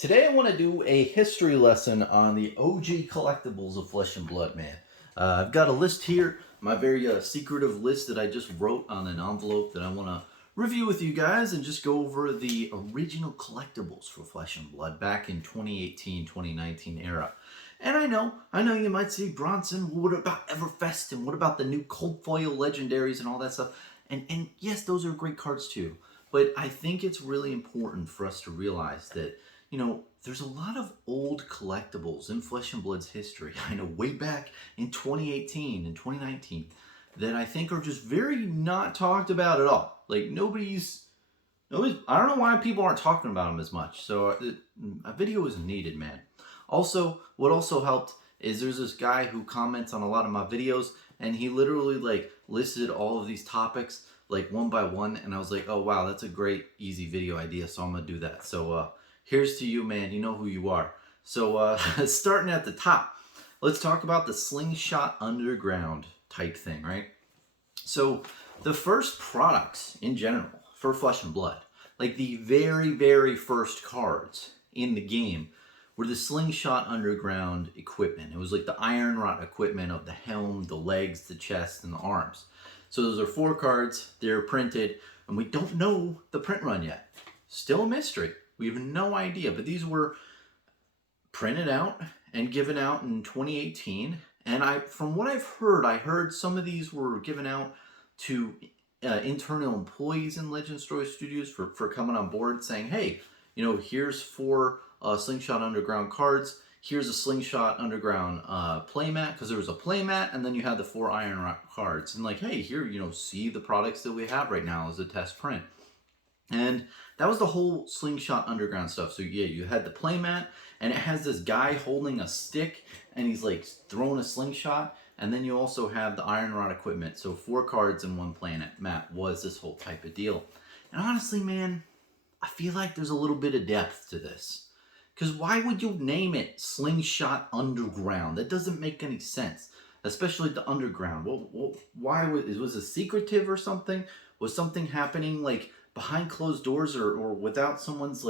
Today I want to do a history lesson on the OG collectibles of Flesh and Blood, man. I've got a list here, my very secretive list that I just wrote on an envelope that I want to review with you guys and just go over the original collectibles for Flesh and Blood back in 2018, 2019 era. And I know you might say, Bronson, what about Everfest and what about the new cold foil legendaries and all that stuff? And yes, those are great cards too. But I think it's really important for us to realize that there's a lot of old collectibles in Flesh and Blood's history. I know way back in 2018 and 2019 that I think are just very not talked about at all. Like nobody's, I don't know why people aren't talking about them as much. So a video is needed, man. Also, what also helped is there's this guy who comments on a lot of my videos, and he literally like listed all of these topics like one by one, and I was like, oh wow, that's a great easy video idea, so I'm gonna do that. So here's to you, man. You know who you are. So starting at the top, let's talk about the slingshot underground type thing, right? So the first products in general for Flesh and Blood, like the very, very first cards in the game, were the slingshot underground equipment. It was like the iron rod equipment of the helm, the legs, the chest, and the arms. So those are 4 cards, they're printed, and we don't know the print run yet. Still a mystery. We have no idea, but these were printed out and given out in 2018. And from what I've heard, I heard some of these were given out to internal employees in Legend Story Studios for coming on board saying, hey, here's 4 Slingshot Underground cards. Here's a Slingshot Underground playmat, because there was a playmat, and then you had the 4 Iron Rock cards. And like, hey, here, see the products that we have right now as a test print. And that was the whole Slingshot Underground stuff. So yeah, you had the playmat, and it has this guy holding a stick, and he's like throwing a slingshot. And then you also have the iron rod equipment. So 4 cards and 1 playmat was this whole type of deal. And honestly, man, I feel like there's a little bit of depth to this. Because why would you name it Slingshot Underground? That doesn't make any sense. Especially the underground. Well, why was it secretive or something? Was something happening like behind closed doors or without someone's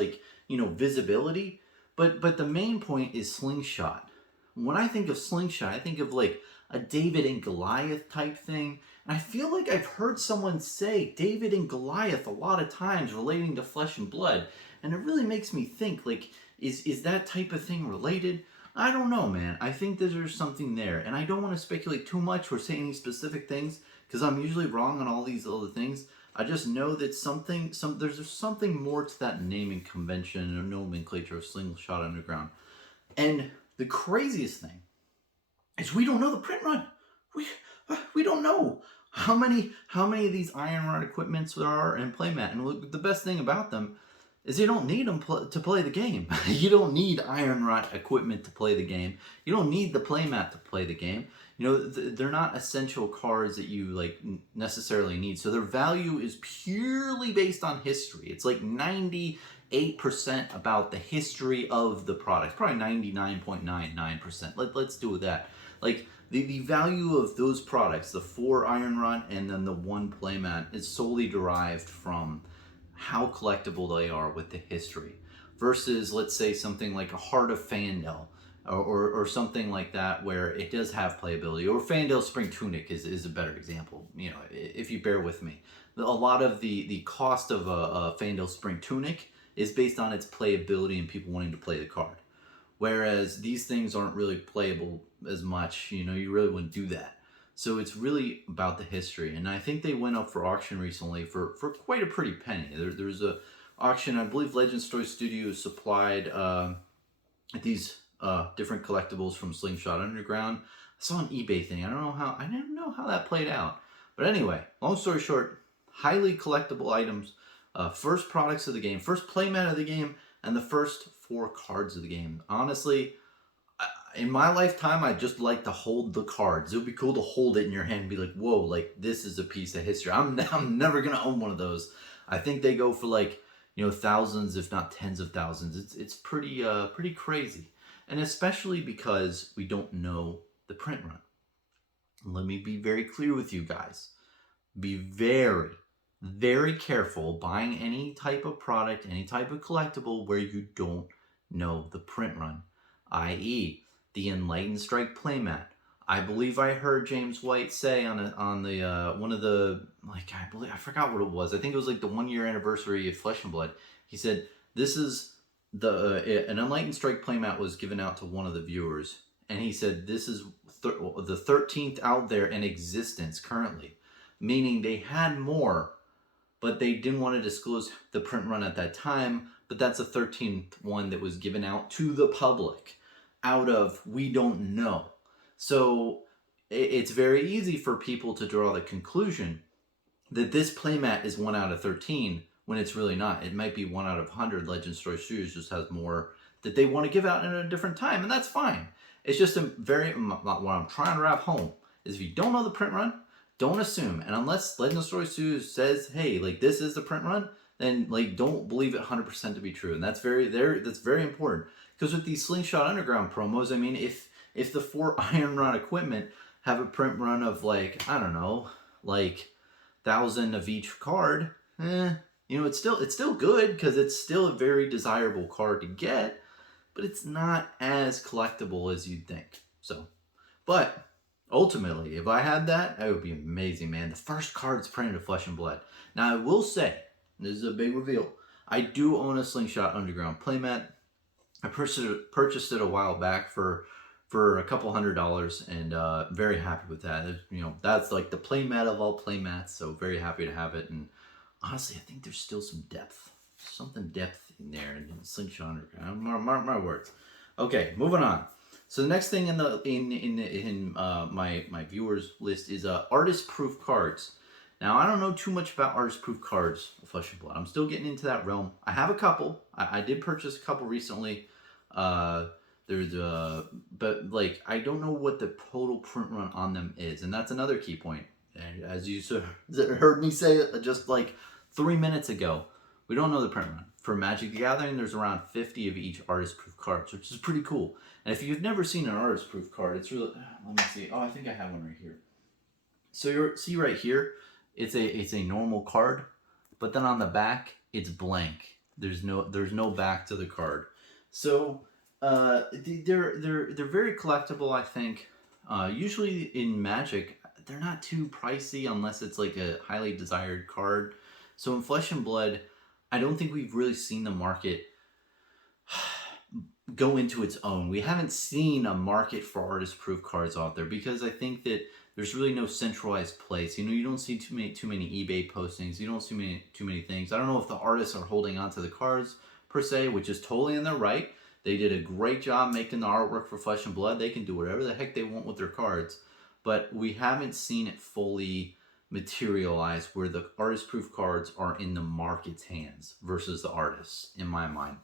visibility? But the main point is slingshot. When I think of slingshot, I think of like a David and Goliath type thing. And I feel like I've heard someone say David and Goliath a lot of times relating to Flesh and Blood. And it really makes me think, like, is that type of thing related? I don't know, man. I think that there's something there. And I don't want to speculate too much or say any specific things, because I'm usually wrong on all these other things. I just know that there's something more to that naming convention or nomenclature of Slingshot Underground. And the craziest thing is we don't know the print run. We don't know how many of these iron rod equipments there are in playmat. And the best thing about them is you don't need them to play the game. You don't need iron rod equipment to play the game. You don't need the playmat to play the game. They're not essential cards that you necessarily need. So their value is purely based on history. It's like 98% about the history of the product. Probably 99.99%. Let's do that. Like the value of those products, the 4 iron rod and then the 1 playmat, is solely derived from how collectible they are with the history, versus let's say something like a Heart of Fandel or something like that where it does have playability, or Fandel Spring Tunic is a better example, if you bear with me. A lot of the cost of a Fandel Spring Tunic is based on its playability and people wanting to play the card, whereas these things aren't really playable as much. You really wouldn't do that. So it's really about the history. And I think they went up for auction recently for quite a pretty penny. There's a auction, I believe Legend Story Studios supplied these different collectibles from Slingshot Underground. I saw an eBay thing. I didn't know how that played out. But anyway, long story short, highly collectible items, first products of the game, first playmat of the game, and the first 4 cards of the game. Honestly, in my lifetime, I'd just like to hold the cards. It would be cool to hold it in your hand and be like, whoa, like this is a piece of history. I'm never going to own one of those. I think they go for thousands, if not tens of thousands. It's pretty crazy. And especially because we don't know the print run. Let me be very clear with you guys. Be very, very careful buying any type of product, any type of collectible where you don't know the print run, i.e., the Enlightened Strike playmat. I believe I heard James White say on the one of the, like, I forgot what it was. I think it was like the 1 year anniversary of Flesh and Blood. He said this is an Enlightened Strike playmat was given out to one of the viewers, and he said this is the 13th out there in existence currently, meaning they had more, but they didn't want to disclose the print run at that time. But that's the 13th one that was given out to the public out of we don't know. So it's very easy for people to draw the conclusion that this playmat is 1 out of 13 when it's really not. It might be 1 out of 100. Legend Story Studios just has more that they want to give out in a different time, and that's fine. It's just what I'm trying to wrap home is if you don't know the print run, don't assume. And unless Legend Story Studios says, hey, like, this is the print run, then, like, don't believe it 100% to be true. And that's very important. Because with these Slingshot Underground promos, I mean, if the 4 Iron Rod equipment have a print run of, like, I don't know, like 1,000 of each card, it's still good because it's still a very desirable card to get, but it's not as collectible as you'd think. So, but ultimately, if I had that would be amazing, man. The first card's printed of Flesh and Blood. Now, I will say, this is a big reveal, I do own a Slingshot Underground playmat. I purchased it a while back for a couple $100, and very happy with that. That's like the playmat of all playmats, so very happy to have it. And honestly, I think there's still some depth, in there in Slingshot Underground. Mark my words. Okay, moving on. So the next thing in my viewers list is artist proof cards. Now, I don't know too much about artist proof cards of Flesh and Blood. I'm still getting into that realm. I have a couple. I did purchase a couple recently. But like, I don't know what the total print run on them is, and that's another key point. And as you heard me say just like 3 minutes ago, we don't know the print run. For Magic the Gathering, there's around 50 of each artist proof cards, which is pretty cool. And if you've never seen an artist proof card, it's really, let me see. Oh, I think I have one right here. So see right here, it's a normal card, but then on the back it's blank. There's no back to the card. So they're very collectible, I think. Usually in Magic, they're not too pricey unless it's like a highly desired card. So in Flesh and Blood, I don't think we've really seen the market go into its own. We haven't seen a market for artist proof cards out there because I think that there's really no centralized place. You don't see too many eBay postings. You don't see too many things. I don't know if the artists are holding on to the cards per se, which is totally in their right. They did a great job making the artwork for Flesh and Blood. They can do whatever the heck they want with their cards, but we haven't seen it fully materialize where the artist proof cards are in the market's hands versus the artists, in my mind.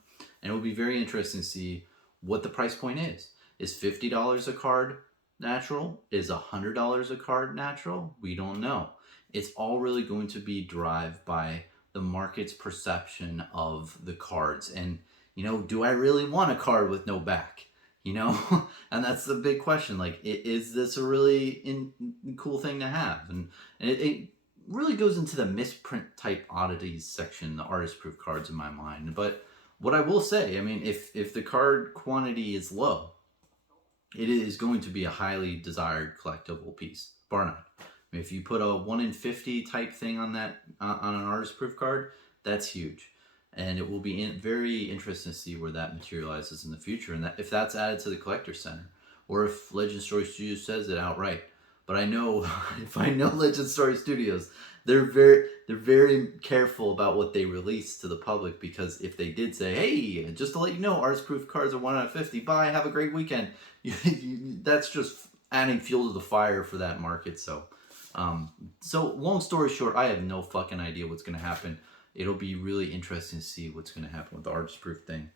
And it will be very interesting to see what the price point is. Is $50 a card natural? Is $100 a card natural? We don't know. It's all really going to be driven by the market's perception of the cards. And, do I really want a card with no back? And that's the big question. Like, is this a really cool thing to have? And it really goes into the misprint type oddities section, the artist proof cards, in my mind. But what I will say, I mean, if the card quantity is low, it is going to be a highly desired collectible piece, bar none. I mean, if you put a 1 in 50 type thing on that on an artist proof card, that's huge. And it will be very interesting to see where that materializes in the future, and if that's added to the Collector Center, or if Legend Story Studios says it outright. But I know, if I know Legend Story Studios, they're very careful about what they release to the public, because if they did say, hey, just to let you know, artist proof cards are 1 out of 50, bye, have a great weekend, that's just adding fuel to the fire for that market. So long story short, I have no fucking idea what's going to happen. It'll be really interesting to see what's going to happen with the artist proof thing.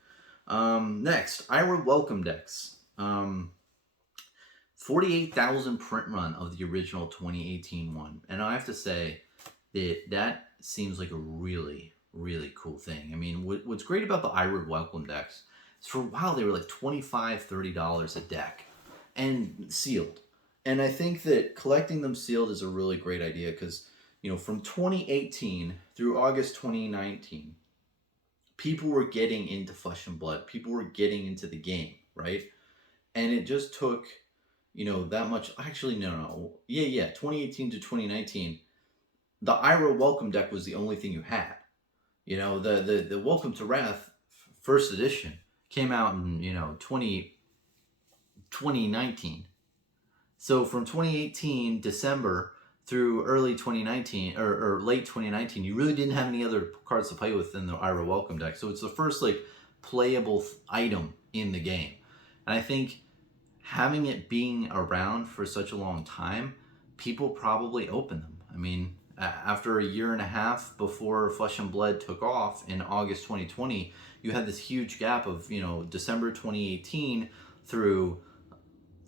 Next, Irid welcome decks. 48,000 print run of the original 2018 one. And I have to say that seems like a really, really cool thing. I mean, what's great about the Irid welcome decks is for a while they were like $25, $30 a deck and sealed. And I think that collecting them sealed is a really great idea because, from 2018 through August 2019, people were getting into Flesh and Blood. People were getting into the game, right? And it just took, that much. Actually, no. Yeah. 2018 to 2019, the Ira Welcome deck was the only thing you had. The Welcome to Wrath first edition came out in, 2019. So from 2018 December through early 2019 or late 2019, you really didn't have any other cards to play with than the Ira Welcome deck. So it's the first playable item in the game. And I think having it being around for such a long time, people probably open them. I mean, after a year and a half before Flesh and Blood took off in August 2020, you had this huge gap of, December 2018 through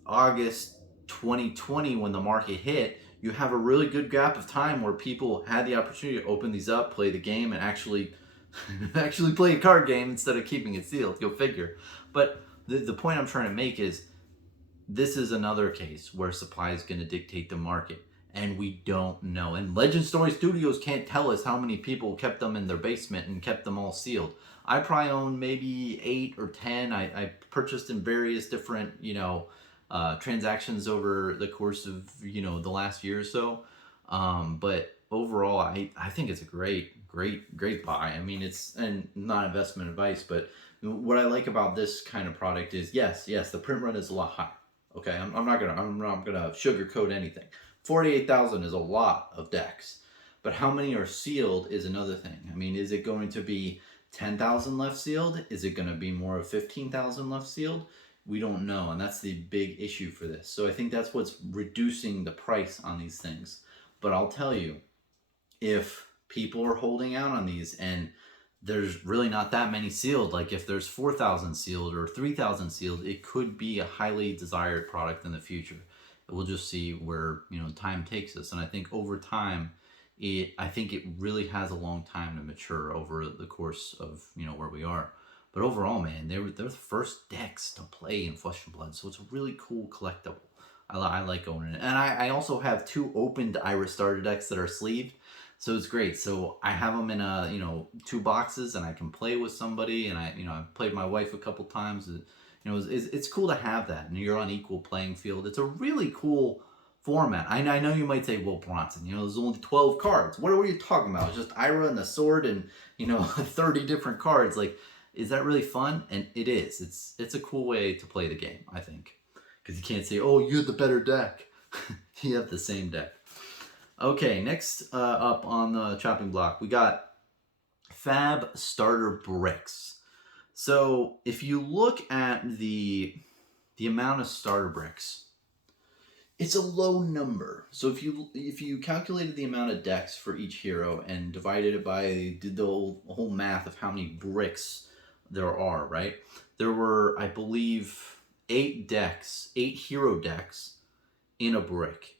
August 2020 when the market hit. You have a really good gap of time where people had the opportunity to open these up, play the game, and actually play a card game instead of keeping it sealed. Go figure. But the point I'm trying to make is this is another case where supply is going to dictate the market, and we don't know. And Legend Story Studios can't tell us how many people kept them in their basement and kept them all sealed. I probably own maybe 8 or 10. I purchased in various different, transactions over the course of, the last year or so. But overall, I think it's a great buy. I mean, it's, and not investment advice, but what I like about this kind of product is, yes, the print run is a lot higher. Okay, I'm not gonna sugarcoat anything. 48,000 is a lot of decks, but how many are sealed is another thing. I mean, is it going to be 10,000 left sealed? Is it going to be more of 15,000 left sealed? We don't know, and that's the big issue for this. So I think that's what's reducing the price on these things. But I'll tell you, if people are holding out on these and there's really not that many sealed, like if there's 4,000 sealed or 3,000 sealed, it could be a highly desired product in the future. We'll just see where time takes us. And I think over time, I think it really has a long time to mature over the course of where we are. But overall, man, they're the first decks to play in Flesh and Blood, so it's a really cool collectible. I like owning it, and I also have 2 opened Iris starter decks that are sleeved, so it's great. So I have them in 2 boxes, and I can play with somebody. And I've played my wife a couple times. It's cool to have that, and you're on equal playing field. It's a really cool format. I know you might say, well, Bronson, there's only 12 cards. What are you talking about? It's just Ira and the sword and 30 different cards. Like, is that really fun? And it is. It's a cool way to play the game, I think, because you can't say, oh, you have the better deck. You have the same deck. Okay, next up on the chopping block, we got FAB starter bricks. So if you look at the amount of starter bricks, it's a low number. So if you calculated the amount of decks for each hero and divided it by, did the whole math of how many bricks there are, right? There were, I believe, 8 hero decks in a brick.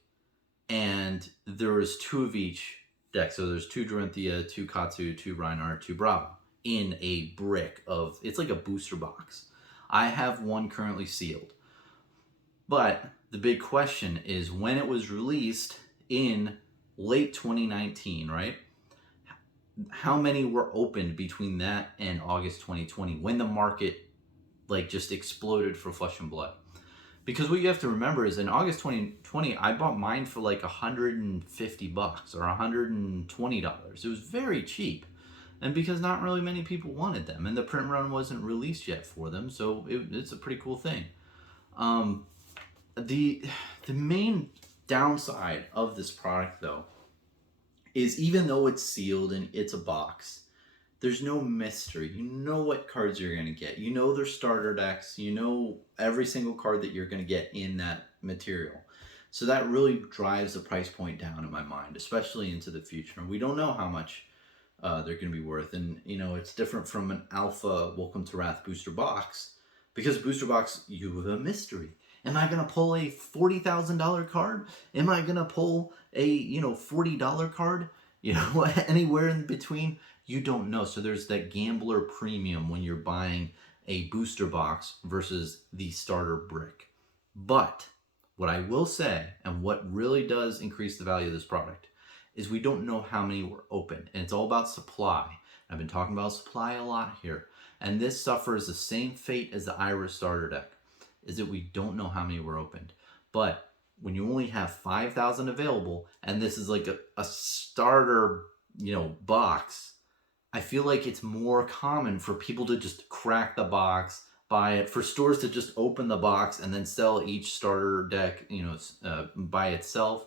And there was 2 of each deck. So there's 2 Dorinthia, 2 Katsu, 2 Reinhardt, 2 Bravo in a brick of, it's like a booster box. I have one currently sealed. But the big question is, when it was released in late 2019, right? How many were opened between that and August 2020 when the market just exploded for Flesh and Blood? Because what you have to remember is in August 2020, I bought mine for like $150 or $120. It was very cheap. And because not really many people wanted them, and the print run wasn't released yet for them, so it's a pretty cool thing. The main downside of this product, though, is even though it's sealed and it's a box, there's no mystery. You know what cards you're going to get. You know their starter decks. You know every single card that you're going to get in that material. So that really drives the price point down in my mind, especially into the future. We don't know how much they're going to be worth. And, it's different from an Alpha Welcome to Wrath booster box. Because booster box, you have a mystery. Am I going to pull a $40,000 card? Am I going to pull a, $40 card? Anywhere in between? You don't know. So there's that gambler premium when you're buying a booster box versus the starter brick. But what I will say, and what really does increase the value of this product, is we don't know how many were open. And it's all about supply. I've been talking about supply a lot here. And this suffers the same fate as the Irid starter deck, is that we don't know how many were opened. But when you only have 5,000 available, and this is like a starter, box, I feel like it's more common for people to just crack the box, buy it, for stores to just open the box and then sell each starter deck, by itself.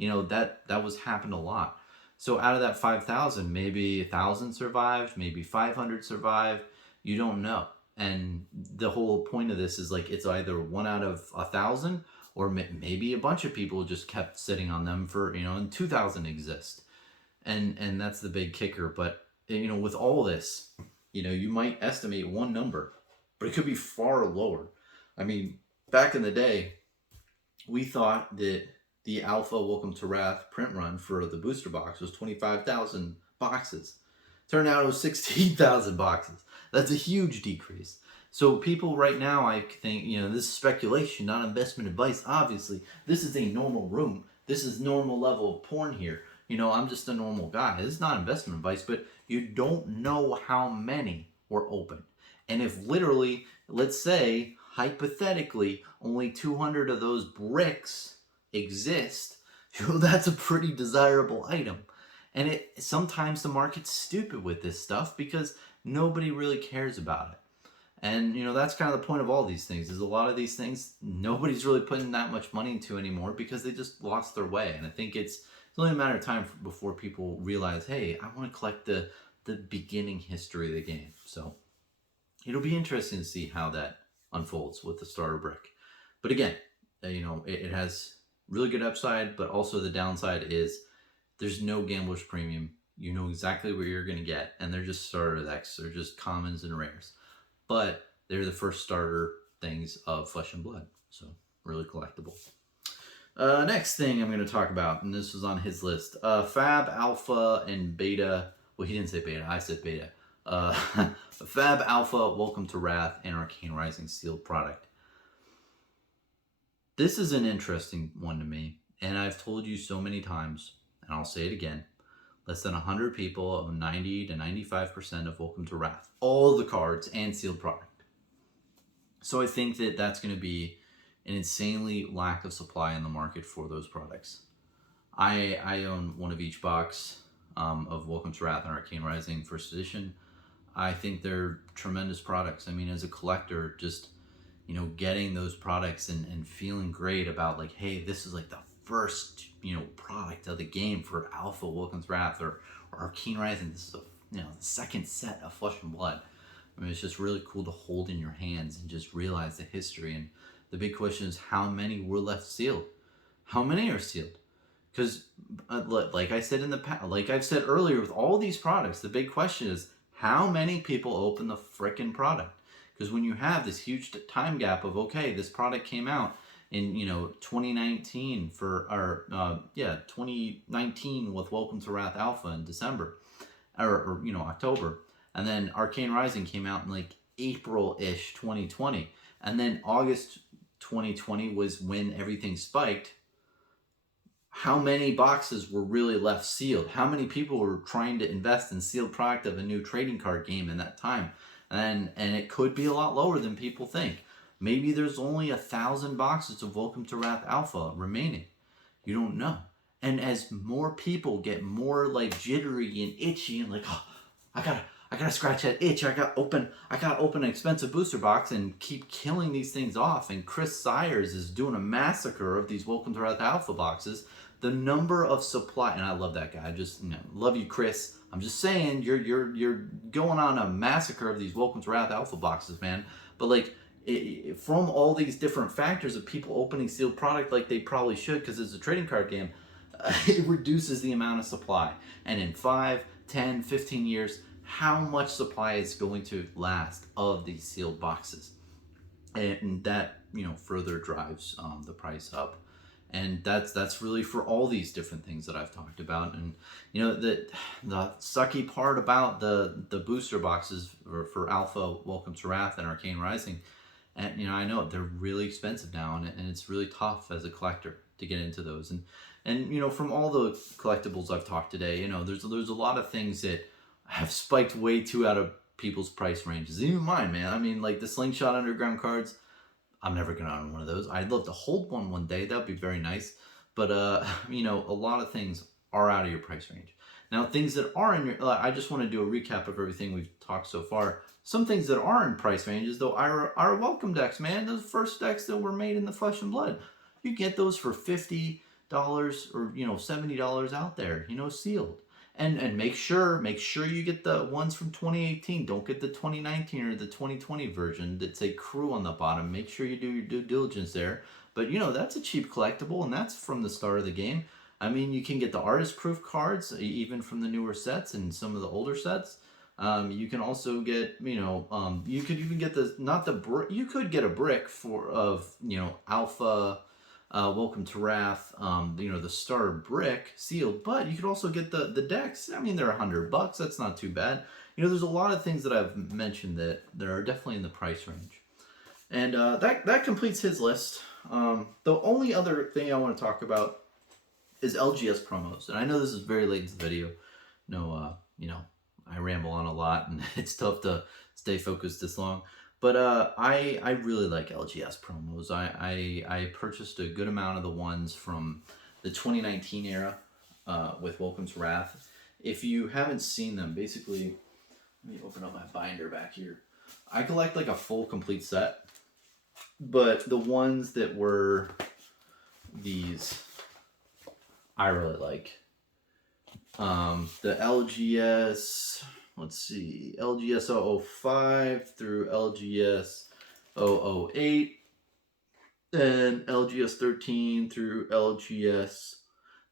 That was happened a lot. So out of that 5,000, maybe 1,000 survived, maybe 500 survived. You don't know. And the whole point of this is like it's either 1 out of 1,000, or maybe a bunch of people just kept sitting on them for, and 2,000 exist. And that's the big kicker. But, with all this, you might estimate one number, but it could be far lower. I mean, back in the day, we thought that the Alpha Welcome to Wrath print run for the booster box was 25,000 boxes. Turned out it was 16,000 boxes. That's a huge decrease. So people right now, I think, this is speculation, not investment advice. Obviously, this is a normal room. This is normal level of porn here. I'm just a normal guy. This is not investment advice, but you don't know how many were open. And if literally, let's say, hypothetically, only 200 of those bricks exist, that's a pretty desirable item. And sometimes the market's stupid with this stuff because nobody really cares about it. And, that's kind of the point of all these things, is a lot of these things nobody's really putting that much money into anymore because they just lost their way. And I think it's only a matter of time before people realize, hey, I want to collect the beginning history of the game. So it'll be interesting to see how that unfolds with the starter brick. But again, it has really good upside, but also the downside is there's no gambler's premium. You know exactly what you're going to get, and they're just starter decks. They're just commons and rares. But they're the first starter things of Flesh and Blood, so really collectible. Next thing I'm going to talk about, and this was on his list, FAB Alpha and Beta. Well, he didn't say Beta, I said Beta. FAB Alpha, Welcome to Wrath, and Arcane Rising sealed product. This is an interesting one to me, and I've told you so many times, and I'll say it again. Less than 100 people own 90 to 95% of Welcome to Wrath. All the cards and sealed product. So I think that that's going to be an insanely lack of supply in the market for those products. I own one of each box of Welcome to Wrath and Arcane Rising First Edition. I think they're tremendous products. I mean, as a collector, just, getting those products and feeling great about like, hey, this is like the first, product of the game for Alpha Welcome to Wrath or Arcane Rising. This is the second set of Flesh and Blood. I mean, it's just really cool to hold in your hands and just realize the history. And the big question is, how many were left sealed? How many are sealed? Because, like I said in the past, like I've said earlier, with all these products, the big question is, how many people open the frickin' product? Because when you have this huge time gap of, okay, this product came out in 2019 2019 with Welcome to Wrath Alpha in December or October, and then Arcane Rising came out in like April-ish 2020, and then August 2020 was when everything spiked. How many boxes were really left sealed? How many people were trying to invest in sealed product of a new trading card game in that time? And it could be a lot lower than people think. Maybe there's only 1,000 boxes of Welcome to Wrath Alpha remaining. You don't know. And as more people get more like jittery and itchy and like, oh, I gotta scratch that itch. I gotta open an expensive booster box and keep killing these things off. And Chris Sires is doing a massacre of these Welcome to Wrath Alpha boxes. The number of supply, and I love that guy. I just love you, Chris. I'm just saying you're going on a massacre of these Welcome to Wrath Alpha boxes, man. But like, from all these different factors of people opening sealed product like they probably should, because it's a trading card game, it reduces the amount of supply. And in 5, 10, 15 years, how much supply is going to last of these sealed boxes? And that further drives the price up. And that's really for all these different things that I've talked about. And the sucky part about the booster boxes for Alpha Welcome to Wrath and Arcane Rising, and I know they're really expensive now, and it's really tough as a collector to get into those. And from all the collectibles I've talked today, there's a lot of things that have spiked way too out of people's price ranges. Even mine, man. I mean, like the Slingshot Underground cards, I'm never gonna own one of those. I'd love to hold one day. That'd be very nice. But you know, a lot of things are out of your price range. Now, things that are in your, I just want to do a recap of everything we've talked so far. Some things that are in price ranges, though, are welcome decks, man. Those first decks that were made in the Flesh and Blood, you get those for $50 or $70 out there, sealed. And make sure you get the ones from 2018. Don't get the 2019 or the 2020 version that say crew on the bottom. Make sure you do your due diligence there. But that's a cheap collectible, and that's from the start of the game. I mean, you can get the artist proof cards even from the newer sets and some of the older sets. You can also get, you could even get you could get a brick of Alpha, Welcome to Wrath, the star brick sealed, but you could also get the decks. I mean, they're $100. That's not too bad. There's a lot of things that I've mentioned that are definitely in the price range. And that completes his list. The only other thing I want to talk about is LGS promos. And I know this is very late in the video. I ramble on a lot and it's tough to stay focused this long. But I really like LGS promos. I purchased a good amount of the ones from the 2019 era with Welcome to Wrath. If you haven't seen them, basically, let me open up my binder back here. I collect like a full complete set. But the ones that were these, I really like. The LGS, let's see, LGS 005 through LGS 008, and LGS 13 through LGS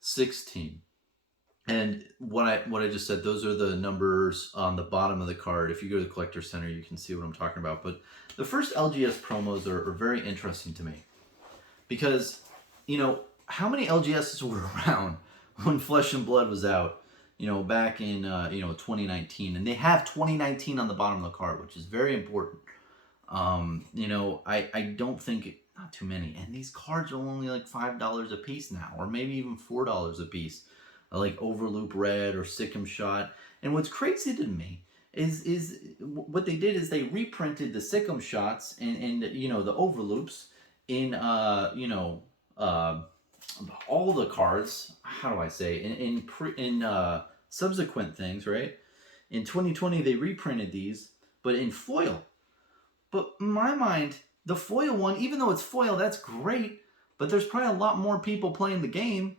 16. And what I just said, those are the numbers on the bottom of the card. If you go to the Collector Center, you can see what I'm talking about. But the first LGS promos are very interesting to me. Because, how many LGSs were around when Flesh and Blood was out, back in, 2019. And they have 2019 on the bottom of the card, which is very important. I don't think, not too many. And these cards are only like $5 a piece now, or maybe even $4 a piece. Like Overloop Red or Sikkim Shot. And what's crazy to me is what they did is they reprinted the Sikkim Shots and the Overloops in all the cards. How do I say in subsequent things, right? In 2020 they reprinted these, but in foil. But in my mind, the foil one, even though it's foil, that's great. But there's probably a lot more people playing the game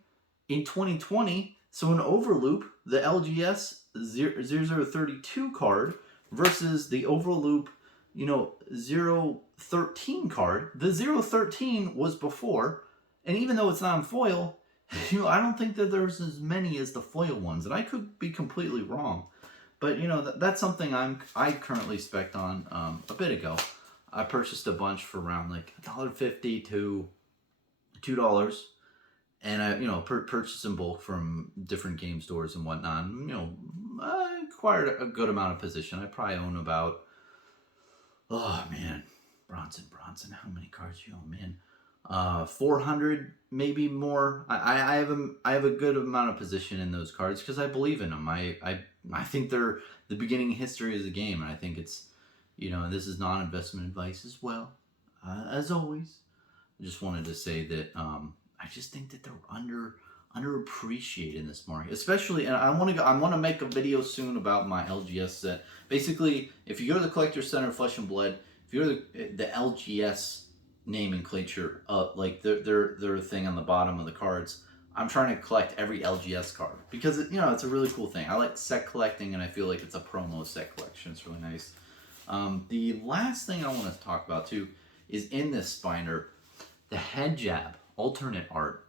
in 2020. So an Overloop, the LGS 0032 card versus the Overloop, 013 card. The 013 was before, and even though it's not in foil, I don't think that there's as many as the foil ones, and I could be completely wrong. But that's something I currently spec'd on a bit ago. I purchased a bunch for around like $1.50 to $2. And I, purchased in bulk from different game stores and whatnot. I acquired a good amount of position. I probably own about, oh man, Bronson. How many cards do you own, man? 400, maybe more. I have a good amount of position in those cards because I believe in them. I think they're the beginning of history as a game, and I think it's, and this is non-investment advice as well, as always. I just wanted to say that. I just think that they're underappreciated in this market, especially. And I want to make a video soon about my LGS set. Basically, if you go to the Collector Center, Flesh and Blood, if you go to the LGS nomenclature, like their thing on the bottom of the cards, I'm trying to collect every LGS card because it's a really cool thing. I like set collecting, and I feel like it's a promo set collection. It's really nice. The last thing I want to talk about too is in this binder, the Head Jab alternate art.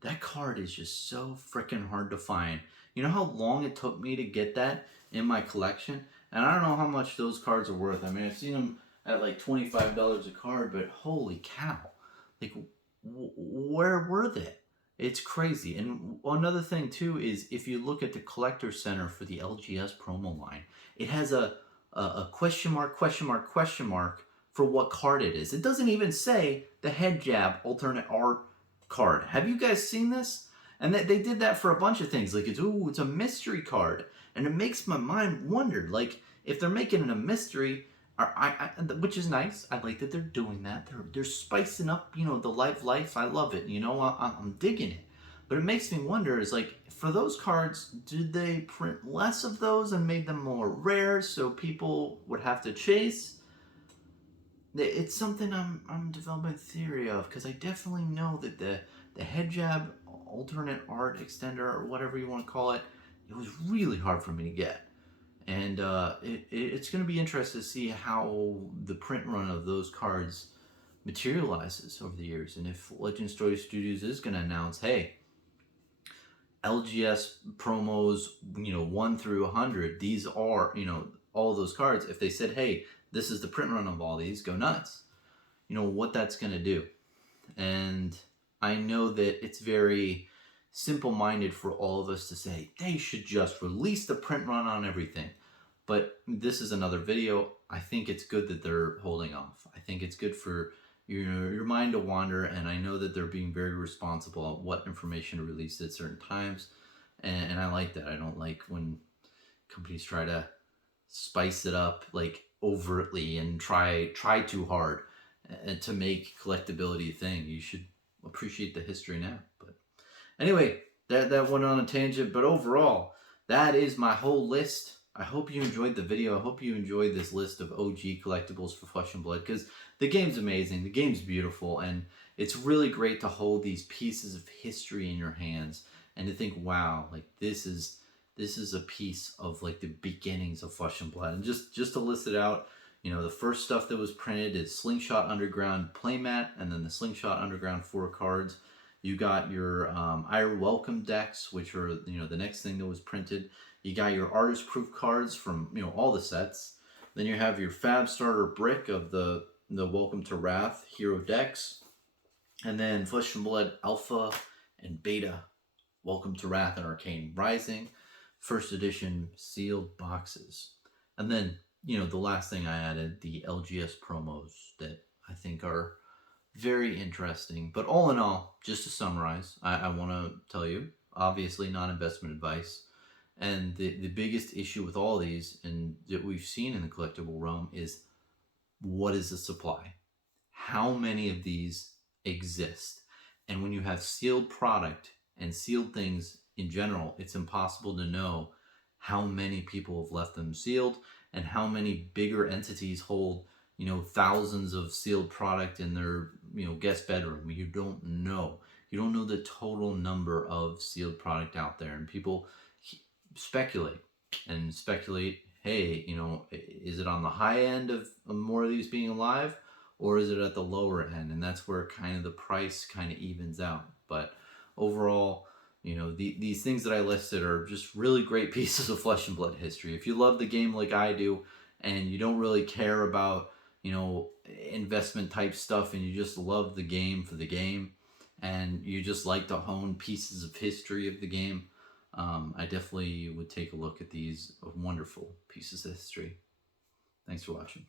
That card is just so freaking hard to find. You know how long it took me to get that in my collection? And I don't know how much those cards are worth. I mean, I've seen them at like $25 a card, but holy cow. Like, where were they? It's crazy. And another thing too is if you look at the Collector Center for the LGS promo line, it has a question mark for what card it is. It doesn't even say the Head Jab alternate art card. Have you guys seen this? And they did that for a bunch of things. Like, it's a mystery card. And it makes my mind wonder, like, if they're making it a mystery, which is nice. I like that they're doing that. They're spicing up, the life. I love it. I'm digging it. But it makes me wonder, is like, for those cards, did they print less of those and made them more rare so people would have to chase? It's something I'm developing a theory of, because I definitely know that the head jab alternate art extender, or whatever you want to call it, it was really hard for me to get. And it's going to be interesting to see how the print run of those cards materializes over the years, and if Legend Story Studios is going to announce, hey, LGS promos, 1 through 100, these are, all those cards. If they said, hey, this is the print run of all these, go nuts. What that's going to do. And I know that it's very simple-minded for all of us to say they should just release the print run on everything. But this is another video. I think it's good that they're holding off. I think it's good for your mind to wander, and I know that they're being very responsible on what information to release at certain times. And I like that. I don't like when companies try to spice it up like overtly and try too hard and to make collectability a thing. You should appreciate the history now. But anyway, that went on a tangent, but overall, that is my whole list. I hope you enjoyed the video. I hope you enjoyed this list of OG collectibles for Flesh and Blood, because the game's amazing, the game's beautiful, and it's really great to hold these pieces of history in your hands and to think, wow, like this is a piece of like the beginnings of Flesh and Blood. And just to list it out, the first stuff that was printed is Slingshot Underground playmat, and then the Slingshot Underground 4 cards. You got your Irid Welcome decks, which are the next thing that was printed. You got your artist proof cards from all the sets. Then you have your Fab starter brick of the Welcome to Wrath hero decks, and then Flesh and Blood Alpha and Beta Welcome to Wrath and Arcane Rising first edition sealed boxes. And then the last thing I added, the LGS promos that I think are very interesting. But all in all, just to summarize, I want to tell you, obviously not investment advice. And the biggest issue with all these, and that we've seen in the collectible realm, is what is the supply? How many of these exist? And when you have sealed product and sealed things in general, it's impossible to know how many people have left them sealed and how many bigger entities hold, thousands of sealed product in their, guest bedroom. You don't know. You don't know the total number of sealed product out there. And people speculate, hey, is it on the high end of more of these being alive, or is it at the lower end? And that's where kind of the price kind of evens out. But overall, these things that I listed are just really great pieces of Flesh and Blood history. If you love the game like I do, and you don't really care about, investment type stuff, and you just love the game for the game, and you just like to hone pieces of history of the game, I definitely would take a look at these wonderful pieces of history. Thanks for watching.